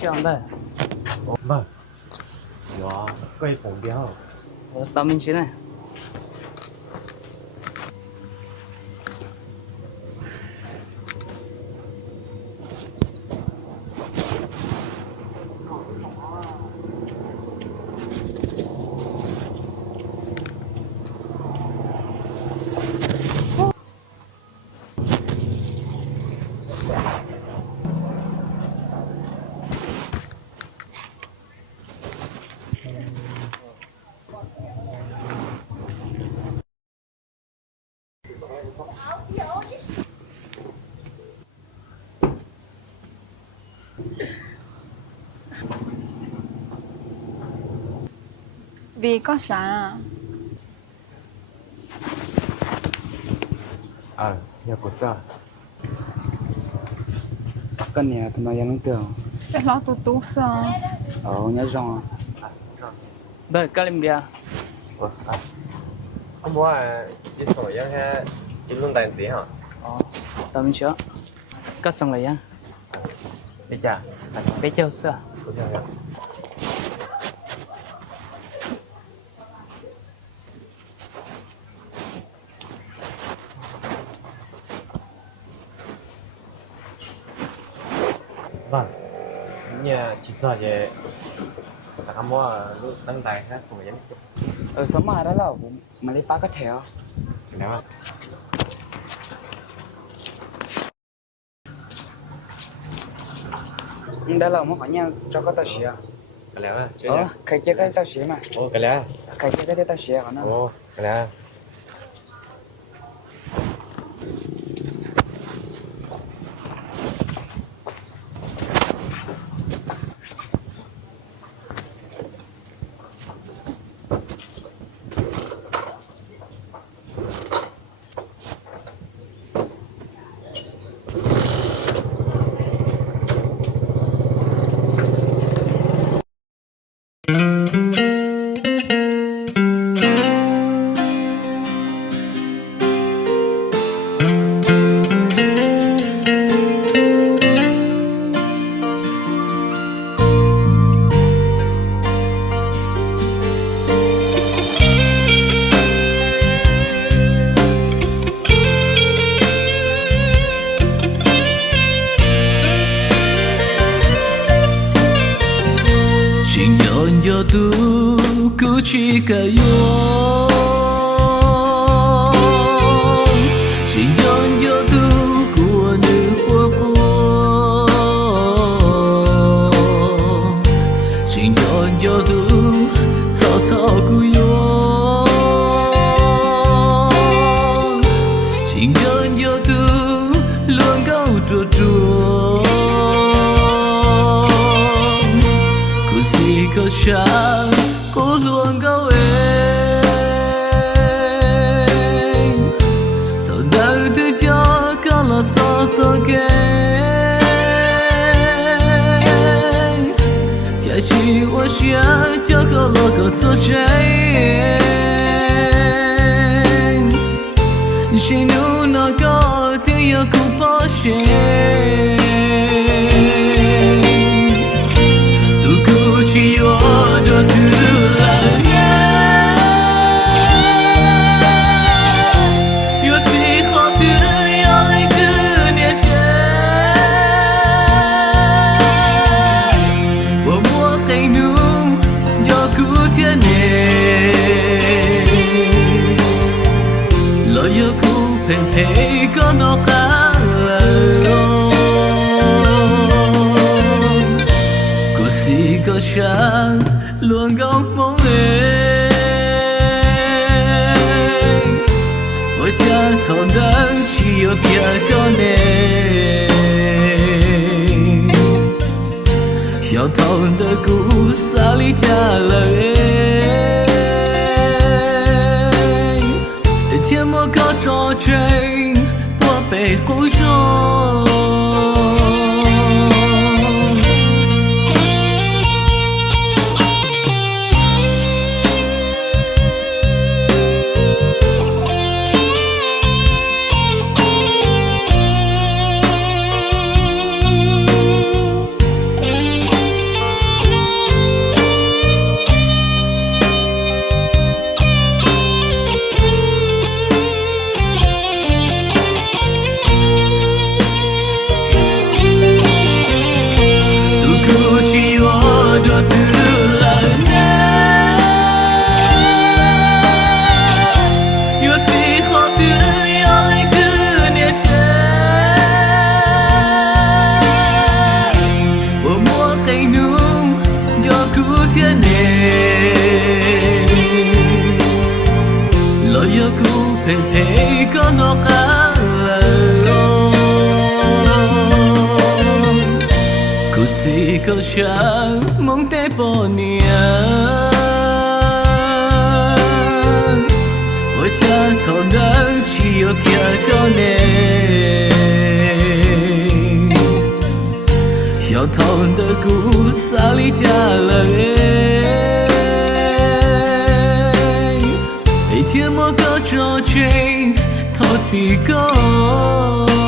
chọn đây. Vâng. Đó, cây phồng đéo. Tao mình chỉ này. Vì có sao? Nhà của sao? Cần nhà tụi nóยังtưởng. Để lo tụt tụt sao? Nhớ rong. Đây, cái lim bia. Ông bố chỉ sổ yang ha, chỉ luôn đàn gì hả? Tao mình chưa. Cắt xong rồi nhá. Đi chả. Bé chơi sao? Cô chào. Vâng, nhà chỉ giờ về cả ông bố lúc đăng tài ha sổ yang. Sống mà đó là mà lấy ba cái thẻ. Nếu mà Đó là một khoản nhà cho có tao xỉa. cái lẽ chơi Khai chế cái tao xỉa mà. cái lẽ. Khai chế cái tao xỉa hả nó? Cái lẽ. Yo tu kuchi kayo Xin yon yo tu của nữ của cô Xin yon yo tu sao sao của yo Xin yon yo tu luôn gấu trùa trùa Cô cha cô luôn gấu em thầu đâu thứ cho có là cho tôi ghé chả chỉ qua xia cho có là có cho trái chỉ nu nó có tiếng yêu cũng bỏ xe chỉ yo cho thứ là nghe yo chỉ khó thứ yo lấy thứ nhẹ nhàng bộ mua cây nung cho cũ thiên nề lo yo cũ phèn phê có nó cả có sáng luôn góc mong em ôi cha thôn đáng chỉ ở kia có nè sao thôn đời cũ xa lý cha lời em để chiếm một có trò chơi qua bể cũ rồi yêu cũ phê phê có nó cả cô si câu chẳng mong té bỏ nia ôi cha thọ nắng chỉ yêu kia có nè小偷的故事里加了一天莫个捉追偷提供。